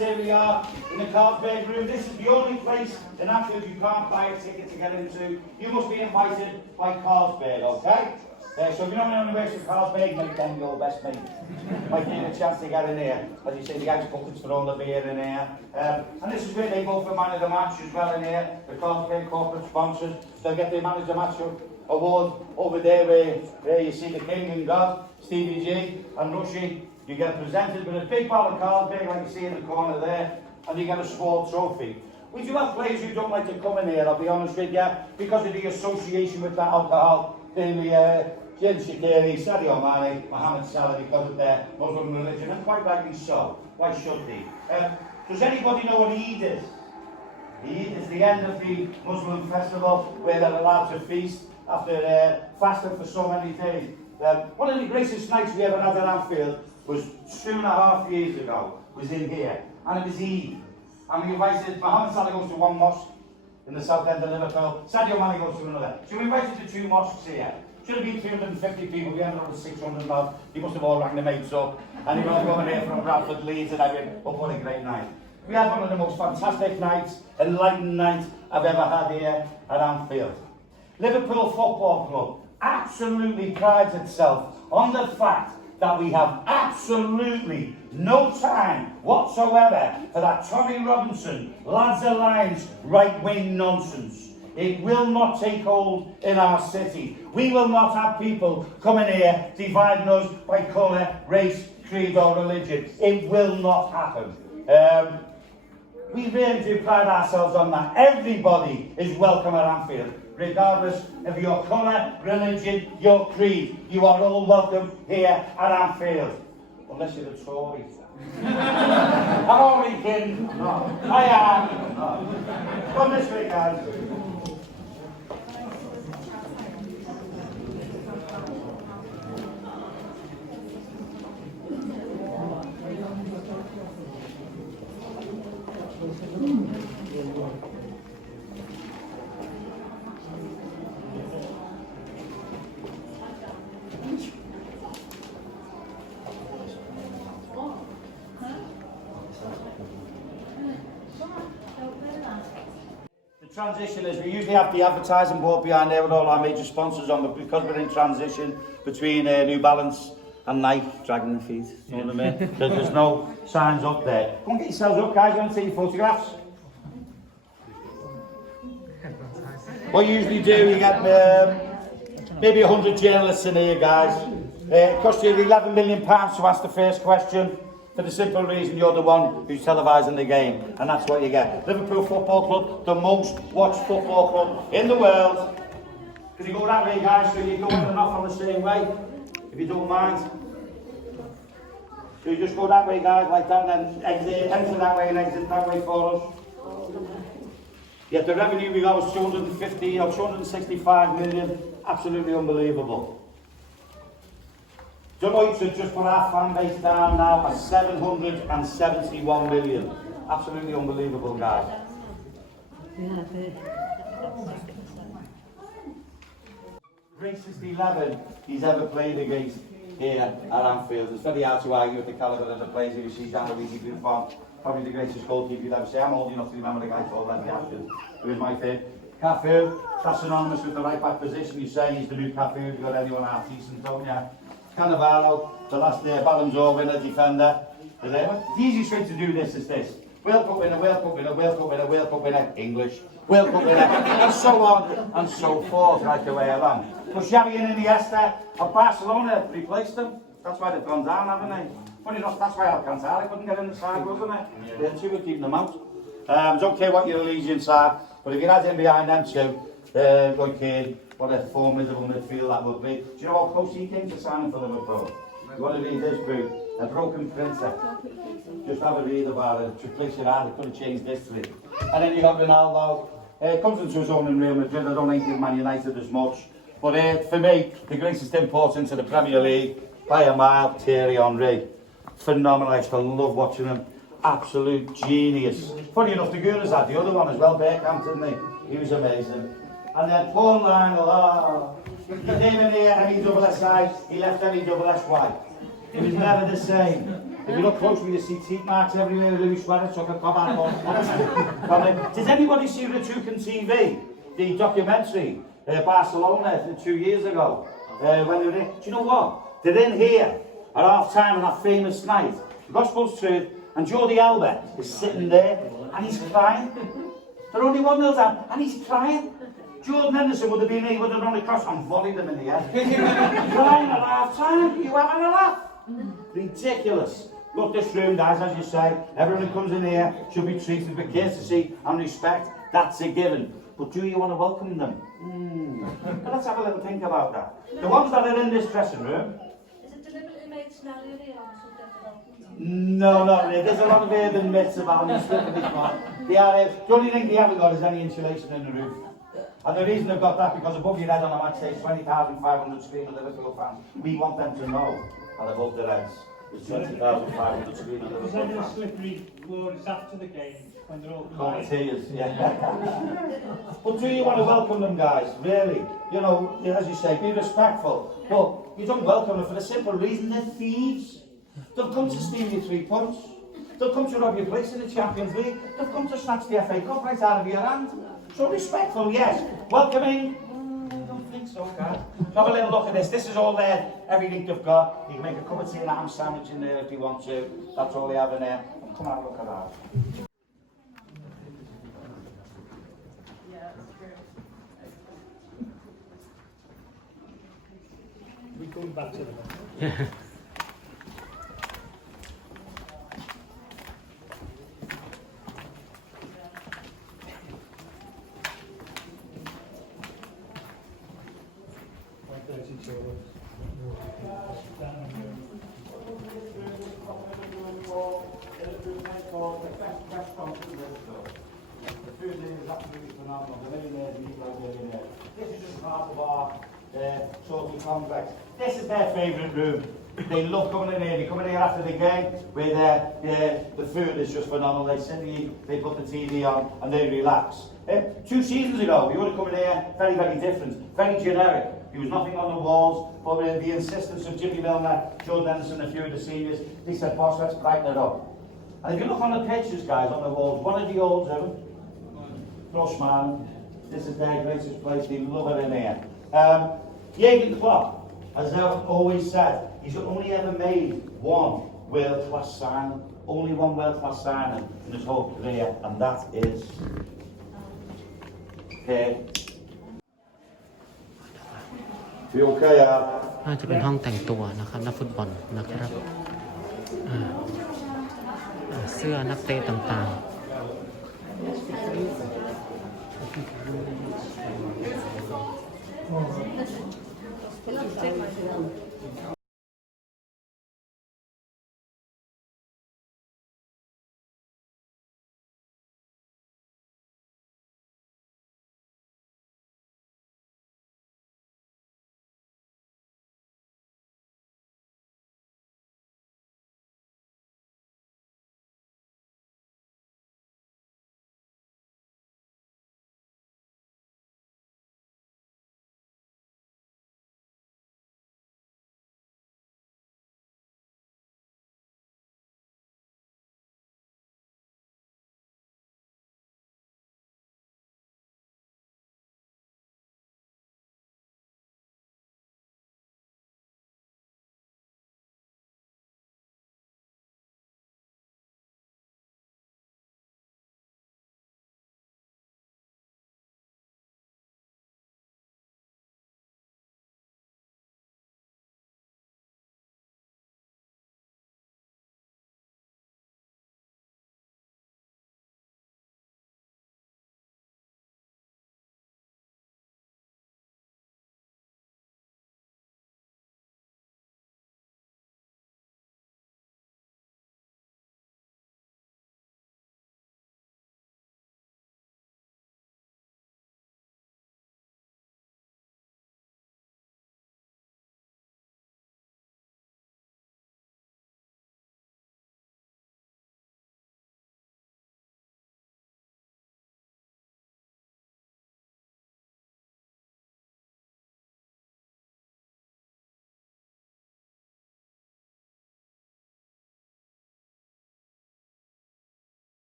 here we are in the Carlsberg room. This is the only place in Anfield you can't buy a ticket to get into. You must be invited by Carlsberg, okay? So if you're not on the way to Carlsberg, make them your best mate. Might give you a chance to get in here. As you say, the guys buckets for all the beer in here. And this is where they go for man of the match as well in here. The Carlsberg corporate sponsors. They'll get the man of the match award over there where you see the King and God, Stevie G and Rushy. You get presented with a big bottle of Carlsberg like you see in the corner there, and you get a small trophy. We do have players who don't like to come in here, I'll be honest with you, because of the association with that alcohol. Jim Shaqiri, Sadio Mane, Mohamed Salah, because of their Muslim religion, and quite rightly so. Why should they? Does anybody know what Eid is? Eid is the end of the Muslim festival where they're allowed to feast after fasting for so many days. One of the greatest nights we ever had at Anfield was 2.5 years ago, was in here, and it was Eid. And we invited, Mohamed Salah goes to one mosque in the south end of Liverpool, Sadio Mane goes to another. So we invited to 2 mosques here. Should have been 350 people, we ended up with 600 now. You must have all rang the mates up, and he was going here from Bradford, Leeds, and everything. Oh, what a great night. We had one of the most fantastic nights, enlightened nights I've ever had here at Anfield. Liverpool Football Club absolutely prides itself on the fact that we have absolutely no time whatsoever for that Tommy Robinson, Lads Alliance, right-wing nonsense. It will not take hold in our city. We will not have people coming here dividing us by colour, race, creed or religion. It will not happen. We really do pride ourselves on that. Everybody is welcome at Anfield, regardless of your colour, religion, your creed. You are all welcome here at Anfield. Unless you're a Tory. I'm only kidding. No, I am. No. Come this way, guys. Transition is, we usually have the advertising board behind there with all our major sponsors on, but because we're in transition between New Balance and Nike, dragging their feet, you know what I mean? There's no signs up there. Come on, get yourselves up, guys, you want to take your photographs? What you usually do, you get maybe 100 journalists in here, guys. It costs you £11 million to ask the first question. For the simple reason you're the one who's televising the game, and that's what you get. Liverpool Football Club, the most watched football club in the world. Can you go that way, guys, so you go in and off on the same way, if you don't mind? So you just go that way, guys, like that, and then enter that way and exit that way for us. Yet the revenue we got was 250 or 265 million, absolutely unbelievable. Deloitte have just put our fan base down now at 771 million. Absolutely unbelievable, guys. Greatest 11 he's ever played against here at Anfield. It's very hard to argue with the calibre of the players you see. Chawalit, Buffon, probably the greatest goalkeeper you'd ever see. I'm old enough to remember the guy called Leslie Ashton, who was my favourite. Cafu, that's synonymous with the right back position. You say he's the new Cafu. You've got anyone half decent, don't you? Cannavaro, the last Ballon d'Or winner, defender. The easiest way to do this is this. World Cup winner, World Cup winner, World Cup winner, World Cup winner, English. World Cup winner, and so on and so forth, right the way along. But Xavi and Iniesta of Barcelona replaced them. That's why they've gone down, haven't they? Funny enough, that's why Alcantara couldn't get in the side, wasn't it? The two were keeping them out. I don't care what your allegiance are, but if you had him behind them two, good kid, what a formidable midfield that would be. Do you know how close he came to signing for Liverpool? You want to read this group? A broken printer. Just have a read about it. To place your hand, it could have changed history. And then you got Ronaldo. Comes into his own in Real Madrid. I don't think Man United as much. But for me, the greatest import into the Premier League, by a mile, Thierry Henry. Phenomenal. I used to love watching him. Absolute genius. Funny enough, the Gunners had the other one as well, Bergkamp, didn't he? He was amazing. And then Paul Lionel, he came in here, ME-double-SI, he left ME-double-SY. It was never the same. If you look closely, you see teeth marks everywhere, Louis Suarez took a comment on. Did anybody see the Tucan TV, the documentary, Barcelona 2 years ago? When they were in, do you know what? They're in here at half time on that famous night. The Gospel's truth, and Jordi Alba is sitting there and he's crying. They're only 1-0 down and he's crying. Jordan Henderson would have been able to run across and volley them in the head. Crying at half time, you having a laugh? Ridiculous. Look, this room, guys, as you say, everyone who comes in here should be treated with courtesy and respect. That's a given. But do you want to welcome them? Well, let's have a little think about that. The ones that are in this dressing room. Is it deliberately made scenario here on No, there's a lot of urban myths about them. The only thing they haven't got is any insulation in the roof. And the reason they've got that, because above your head on a match day is 20,500 screaming Liverpool fans. We want them to know that above their heads is 20,500 screaming Liverpool fans. Is there a slippery floors after the game when they're all quiet? Yeah. But do you want to welcome them, guys? Really? You know, as you say, be respectful. But you don't welcome them for the simple reason they're thieves. They've come to steal your 3 points. They'll come to rob your place in the Champions League. They've come to snatch the FA Cup right out of your hand. So respectful, yes. Welcoming? I don't think so, guys. Have a little look at this. This is all there, everything they've got. You can make a cup of tea and a ham sandwich in there if you want to. That's all they have in there. And come on, look at that. We going back to the The food is absolutely phenomenal. The millionaires eat like millionaires. This is just part of our social complex. This is their favourite room. They love coming in here. They come in here after the game where the food is just phenomenal. They sit here, they put the TV on and they relax. 2 seasons ago, we would have come in here very, very different, very generic. There was nothing on the walls, but with the insistence of Jimmy Milner, Joe Denison, a few of the seniors, they said, boss, let's brighten it up. And if you look on the pictures, guys, on the walls, one of the olds of them, Flushman, this is their greatest place, they love it in here. Jürgen Klopp, as I've always said, he's only ever made one world-class signing, only one world-class signing in his whole career, and that is... You okay, น่าจะเป็นห้องแต่งตัวนะครับนักฟุตบอลนะครับเสื้อนักเตะต่างๆ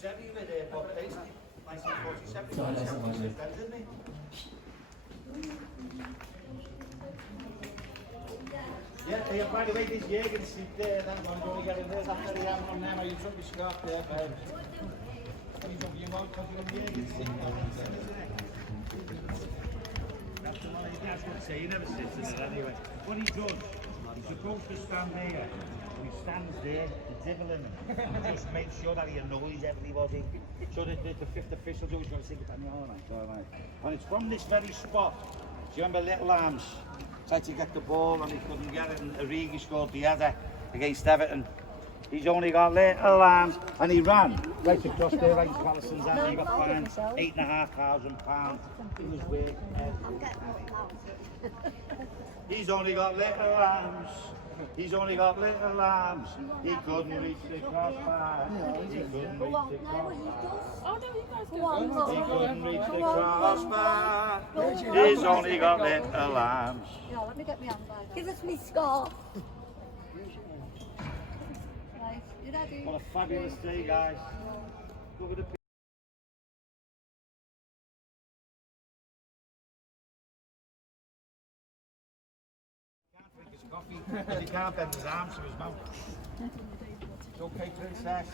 47 with it, but basically 1947, didn't he? Yeah, by the way, this Jäger seat there, then I'm going to get in there after the hammer on them, you took the scarf there, babe. He's up your mouth, because you're on the Jäger seat, isn't it? That's what I was going to say, he never sits in it anyway. What he does, he's supposed to stand there, and he stands there, the devil in him, and just make sure that he annoys everybody. So the fifth official always going to say, all right. And it's from this very spot, do you remember Little Arms? Tried to get the ball and he couldn't get it, and Origi scored the header against Everton. He's only got little arms, and he ran right across there, right in Palison's hand. He got fined £8,500. He was working He's only got little arms. He's only got little arms. He couldn't reach the crossbar. He couldn't reach the crossbar. He couldn't reach the crossbar. He's only got little arms. Yeah, let me get my hand back. Give us me scarf. Right, you ready? What a fabulous day, guys. Look at the coffee, because he can't bend his arms to his mouth. It's okay, princess.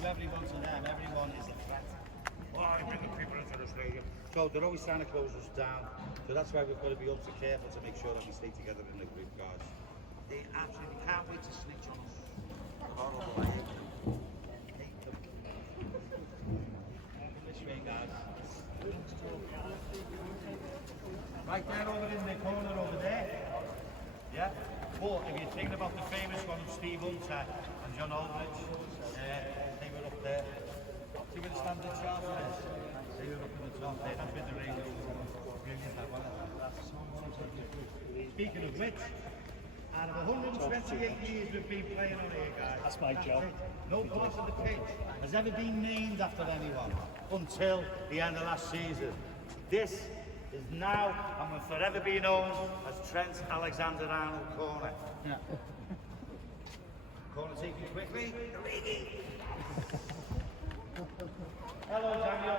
Everyone to them, everyone is a threat. Oh, I bring the people into the stadium. So they're always trying to close us down. So that's why we've got to be ultra careful to make sure that we stay together in the group, guys. They absolutely can't wait to snitch on us. Horrible, I hate them. Hate them. This way, guys. Right there over in the corner over there. Yeah? But if you're thinking about the famous one of Steve Hunter and John Aldridge, they were up there. See where the standard charge is? They were up in the top there, that's with the radio. Brilliant, that one. Speaking of which, out of 128 years we've been playing on here, guys. That's my job. No part of the pitch has ever been named after anyone until the end of last season. This is now and will forever be known as Trent Alexander-Arnold Corner. Yeah. Corner taken quickly. Hello, Daniel.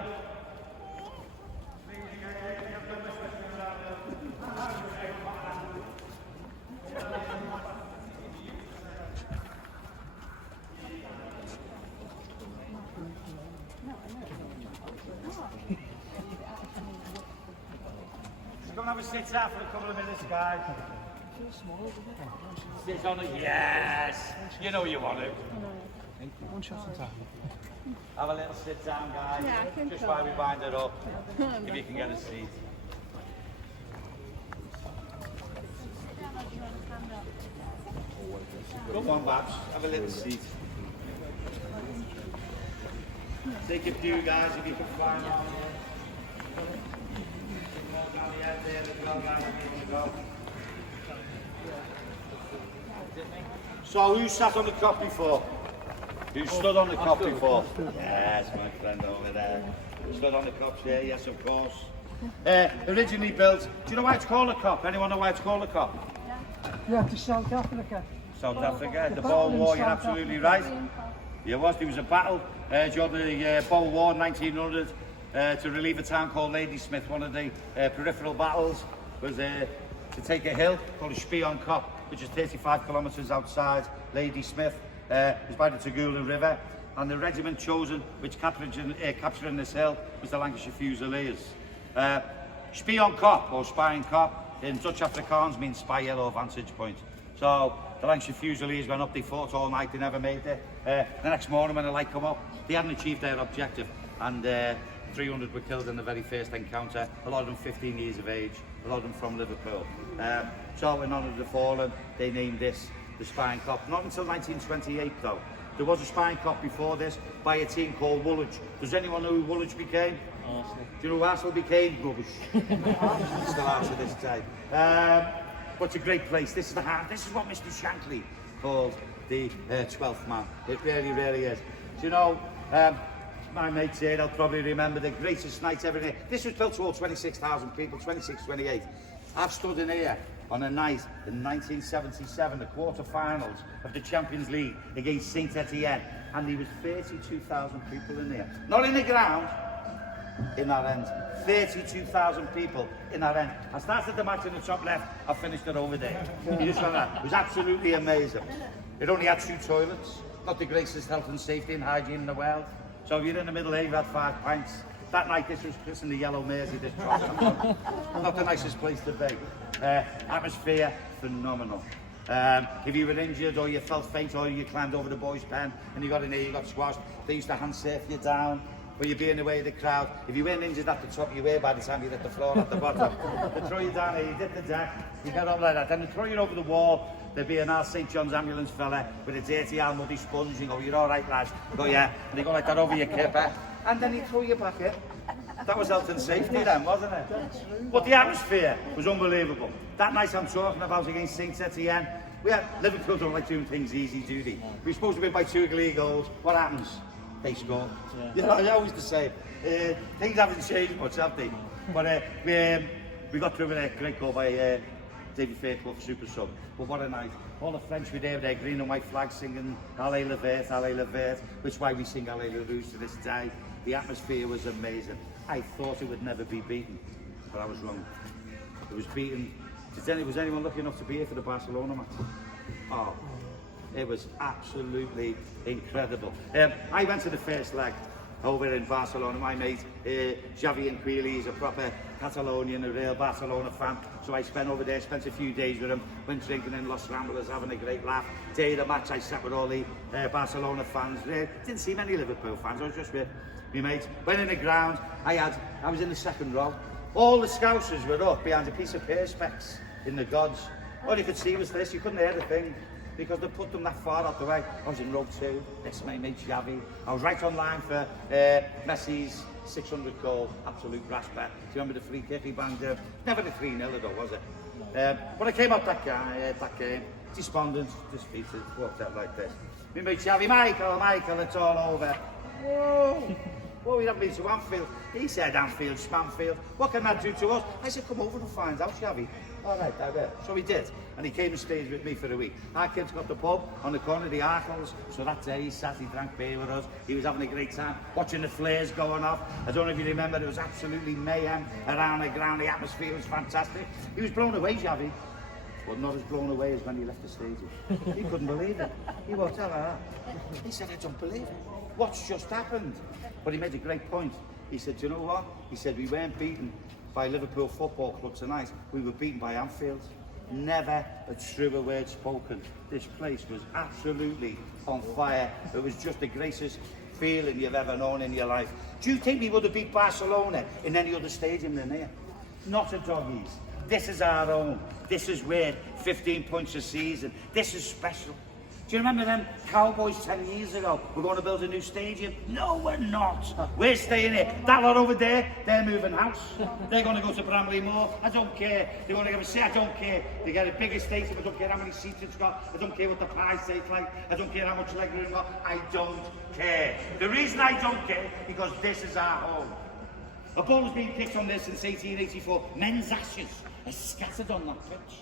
Come and have a sit out for a couple of minutes, guys. Sit on it. Yes! You know you want to. One shot at a time. Have a little sit down, guys. Yeah, just while we bind it up. If you can get a seat. Come on, Babs. Have a little seat. Take a few, guys, if you can find one. So who sat on the cop before? Who stood on the cop before? Yes, my friend over there. Stood on the cop chair, yes of course. Originally built, do you know why it's called a cop? Anyone know why it's called a cop? Yeah, to South Africa. South Africa, the Boer War, you're absolutely right. There was a battle during the Boer War 1900 to relieve a town called Ladysmith. One of the peripheral battles was to take a hill called a Spion Kop, which is 35 kilometres outside Ladysmith. It's by the Tagula River, and the regiment chosen, which capturing this hill, was the Lancashire Fusiliers. Spion Kop, or Spying Kop, in Dutch Afrikaans means spy hill or vantage point. So the Lancashire Fusiliers went up, they fought all night, they never made it. The next morning when the light come up, they hadn't achieved their objective, and the 300 were killed in the very first encounter, a lot of them 15 years of age, a lot of them from Liverpool. So in honour of the fallen, they named this the Spine Cop. Not until 1928 though. There was a Spine Cop before this by a team called Woolwich. Does anyone know who Woolwich became? Arsenal. Do you know who Arsenal became? Rubbish. Still out to this day. But it's a great place. This is the heart. This is what Mr. Shankly called the 12th man. It really, really is. Do you know, my mates here, they'll probably remember the greatest night ever. This was built to hold 26,000 people, 26, 28. I've stood in here on a night in 1977, the quarter-finals of the Champions League against Saint Etienne, and there was 32,000 people in there. Not in the ground, in that end. 32,000 people in that end. I started the match in the top left, I finished it over there. You just like that. It was absolutely amazing. It only had 2 toilets, not the greatest health and safety and hygiene in the world. So if you're in the middle here, you had 5 pints. That night, this was christened the Yellow Mersey, this cross. Not the nicest place to be. Atmosphere, phenomenal. If you were injured or you felt faint or you climbed over the boys' pen and you got in here, you got squashed, they used to hand surf you down. When you're being away of the crowd, if you weren't injured at the top, you were by the time you hit the floor at the bottom. They throw you down here, you did the deck, you get up like that, then they throw you over the wall. There'd be an Al St. John's ambulance fella with a dirty Al muddy sponge, and you go, you're all right, lads. Go, yeah. And they go like that over your kipper, and then he throw you back in. That was health and safety then, wasn't it? But the atmosphere was unbelievable. That night I'm talking about against Saint Etienne, Liverpool don't like doing things easy, do they? We're supposed to win by 2 league goals. What happens? They score. Yeah. You know, it's always the same. Things haven't changed much, have they? But we got through with a great goal by David Fairclough, super sub. But what a night. All the French were there with their green and white flags singing Allez le Vert, which is why we sing Allez le Rouge to this day. The atmosphere was amazing. I thought it would never be beaten, but I was wrong. It was beaten. Was anyone lucky enough to be here for the Barcelona match? Oh, it was absolutely incredible. I went to the first leg over in Barcelona. My mate, Xavi and Queely, is a proper Catalonian, a real Barcelona fan. So I spent over there, spent a few days with him, went drinking in Los Ramblers, having a great laugh. Day of the match, I sat with all the Barcelona fans. Didn't see many Liverpool fans, I was just with my mates. Went in the ground, I was in the second row. All the Scousers were up behind a piece of perspex in the gods. All you could see was this, you couldn't hear the thing, because they put them that far out the way. I was in row 2, next to my mate Xavi. I was right on line for Messi's 600 goal, absolute rasper. Do you remember the free kick he banged there? Never the 3-0 though, was it? But I came out that game, despondent, defeated, walked out like this. My mate Xavi, Michael, it's all over. Whoa! Well, we haven't been to Anfield. He said Anfield, Spanfield. What can that do to us? I said, come over and find out, Xavi. All right, I will. So he did. And he came and stayed with me for a week. Our kids got the pub on the corner of the Arkles. So that day he sat, he drank beer with us. He was having a great time, watching the flares going off. I don't know if you remember, there was absolutely mayhem around the ground. The atmosphere was fantastic. He was blown away, Xavi. But not as blown away as when he left the stadium. He couldn't believe it. He walked out like that. He said, I don't believe it. What's just happened? But he made a great point. He said, do you know what? He said, we weren't beaten by Liverpool Football Club tonight. We were beaten by Anfield. Never a truer word spoken. This place was absolutely on fire. It was just the greatest feeling you've ever known in your life. Do you think we would have beat Barcelona in any other stadium than here? Not a doggies. This is our own. This is weird. 15 points a season. This is special. Do you remember them Cowboys 10 years ago? We're going to build a new stadium. No, we're not. We're staying here. That lot over there, they're moving house. They're going to go to Bramley Moor. I don't care. They're going to give a seat. I don't care. They get a bigger stadium. I don't care how many seats it's got. I don't care what the price take's like. I don't care how much leg room it's got. I don't care. The reason I don't care, because this is our home. A ball has been kicked on this since 1884. Men's ashes are scattered on that pitch.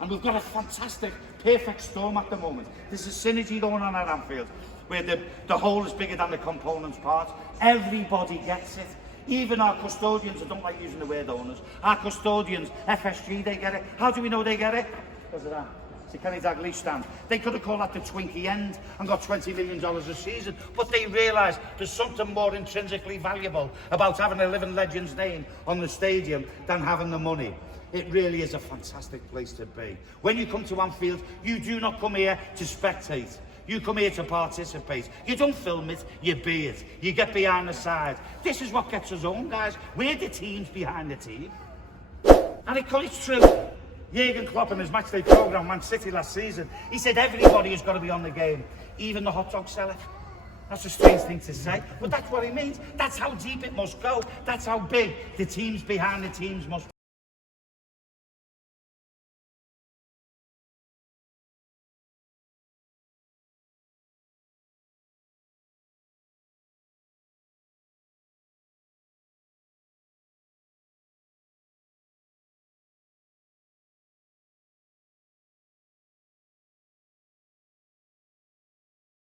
And we've got a fantastic, perfect storm at the moment. There's a synergy going on at Anfield, where the whole is bigger than the components part. Everybody gets it. Even our custodians, I don't like using the word owners, our custodians, FSG, they get it. How do we know they get it? Because of that. It's a Kenny Dalglish stand. They could have called that the Twinkie end and got $20 million a season, but they realised there's something more intrinsically valuable about having a living legend's name on the stadium than having the money. It really is a fantastic place to be. When you come to Anfield, you do not come here to spectate. You come here to participate. You don't film it, you be it. You get behind the side. This is what gets us on, guys. We're the teams behind the team. And it's true. Jurgen Klopp in his matchday programme, Man City last season, he said everybody has got to be on the game, even the hot dog seller. That's a strange thing to say, but that's what he means. That's how deep it must go. That's how big the teams behind the teams must